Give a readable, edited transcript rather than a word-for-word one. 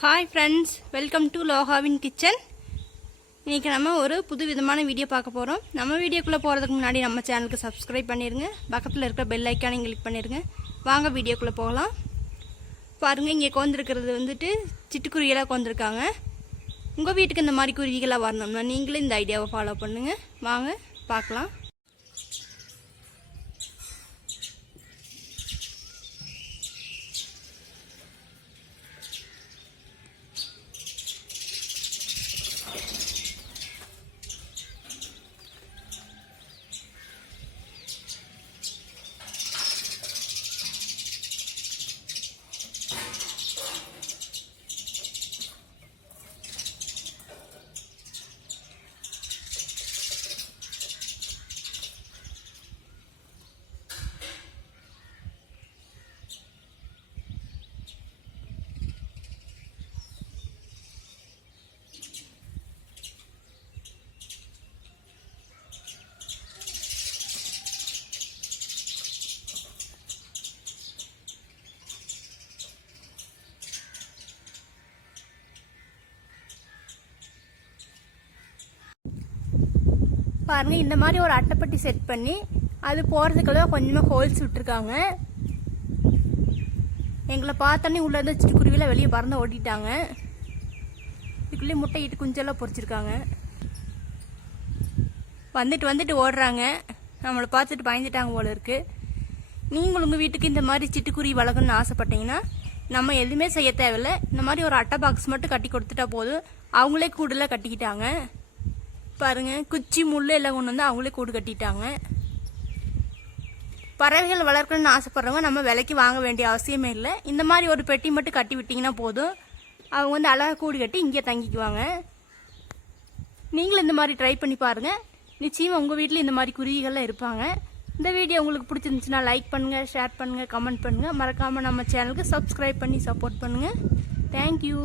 Hi friends, welcome to லோகாவின் kitchen. இன்றைக்கி நம்ம ஒரு புது விதமான வீடியோ பார்க்க போகிறோம். நம்ம வீடியோக்குள்ளே போகிறதுக்கு முன்னாடி நம்ம சேனலுக்கு சப்ஸ்கிரைப் பண்ணிடுங்க. பக்கத்தில் இருக்கிற பெல் ஐக்கானையும் கிளிக் பண்ணிடுங்க. வாங்க வீடியோக்குள்ளே போகலாம். பாருங்கள், இங்கே உட்காந்துருக்கிறது வந்துட்டு சிட்டுக்குருவியெல்லாம் உட்காந்துருக்காங்க. உங்கள் வீட்டுக்கு இந்த மாதிரி குருவிகளாக வரணும்னா நீங்களும் இந்த ஐடியாவை ஃபாலோ பண்ணுங்கள். வாங்க பார்க்கலாம். பாருங்கள், இந்த மாதிரி ஒரு அட்டைப்பட்டி செட் பண்ணி அது போகிறதுக்கெல்லாம் கொஞ்சமாக ஹோல்ஸ் விட்டுருக்காங்க. எங்களை பார்த்தோன்னே உள்ளே இருந்து சிட்டுக்குருவியில் வெளியே பறந்து ஓட்டிட்டாங்க. இதுக்குள்ளேயே முட்டை இட்டு குஞ்செல்லாம் பொறிச்சிருக்காங்க. வந்துட்டு ஓடுறாங்க. நம்மளை பார்த்துட்டு பயந்துட்டாங்க போல இருக்கு. நீங்கள் உங்கள் வீட்டுக்கு இந்த மாதிரி சிட்டுக்குருவி வளர்க்கணும்னு ஆசைப்பட்டீங்கன்னா நம்ம எதுவுமே செய்ய தேவையில்லை. இந்த மாதிரி ஒரு அட்டை பாக்ஸ் மட்டும் கட்டி கொடுத்துட்டா போதும். அவங்களே கூடலாம் கட்டிக்கிட்டாங்க. பாருங்க, குச்சி முள் எல்லாம் கொண்டு வந்து அவங்களே கூடு கட்டிட்டாங்க. பறவைகள் வளர்க்கணும்னு ஆசைப்படுறவங்க நம்ம விலைக்கு வாங்க வேண்டிய அவசியமே இல்லை. இந்த மாதிரி ஒரு பெட்டி மட்டும் கட்டி விட்டிங்கன்னா போதும். அவங்க வந்து அழகாக கூடு கட்டி இங்கே தங்கிக்குவாங்க. நீங்களும் இந்த மாதிரி ட்ரை பண்ணி பாருங்கள். நிச்சயமாக உங்கள் வீட்டில் இந்த மாதிரி குருவிகள்லாம் இருப்பாங்க. இந்த வீடியோ உங்களுக்கு பிடிச்சிருந்துச்சுன்னா லைக் பண்ணுங்கள், ஷேர் பண்ணுங்கள், கமெண்ட் பண்ணுங்கள். மறக்காமல் நம்ம சேனலுக்கு சப்ஸ்கிரைப் பண்ணி சப்போர்ட் பண்ணுங்கள். தேங்க்யூ.